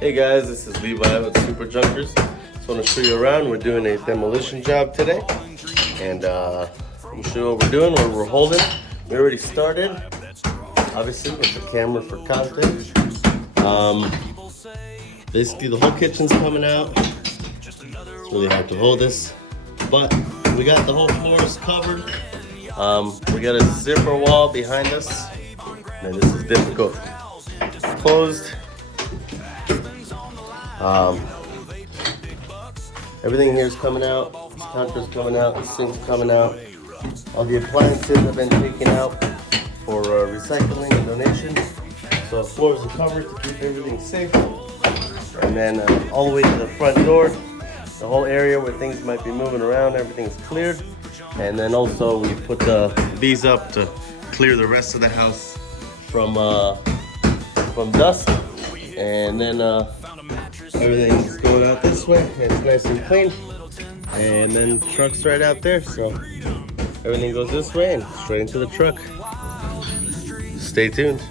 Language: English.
Hey guys, this is Levi with Super Junkers. Just want to show you around. We're doing a demolition job today, and I'm gonna show you what we're doing, where we're holding. We already started, obviously with the camera for content. Basically the whole kitchen's coming out. It's really hard to hold this, but we got the whole floors covered. We got a zipper wall behind us. Man, this is difficult. Closed. Everything here is coming out. This counter's coming out. The sink's coming out. All the appliances have been taken out for recycling and donation. So the floors are covered to keep everything safe. And then all the way to the front door, the whole area where things might be moving around, everything's cleared. And then also we put these up to clear the rest of the house from dust. And then everything's going out this way. It's nice and clean. And then the truck's right out there, so everything goes this way and straight into the truck. Stay tuned.